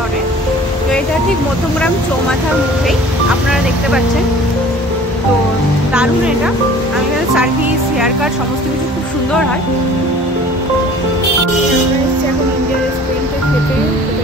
সেলনে। তো এটা ঠিক মধ্যমগ্রাম চৌমাথার মুখেই আপনারা দেখতে পাচ্ছেন। তো দারুণ এটা, আমি এখানে সার্ভিস, হেয়ার কাট সমস্ত কিছু খুব সুন্দর হয়। আমরা এসেছি এখন ইন্ডিয়ান রেস্টুরেন্টে খেতে।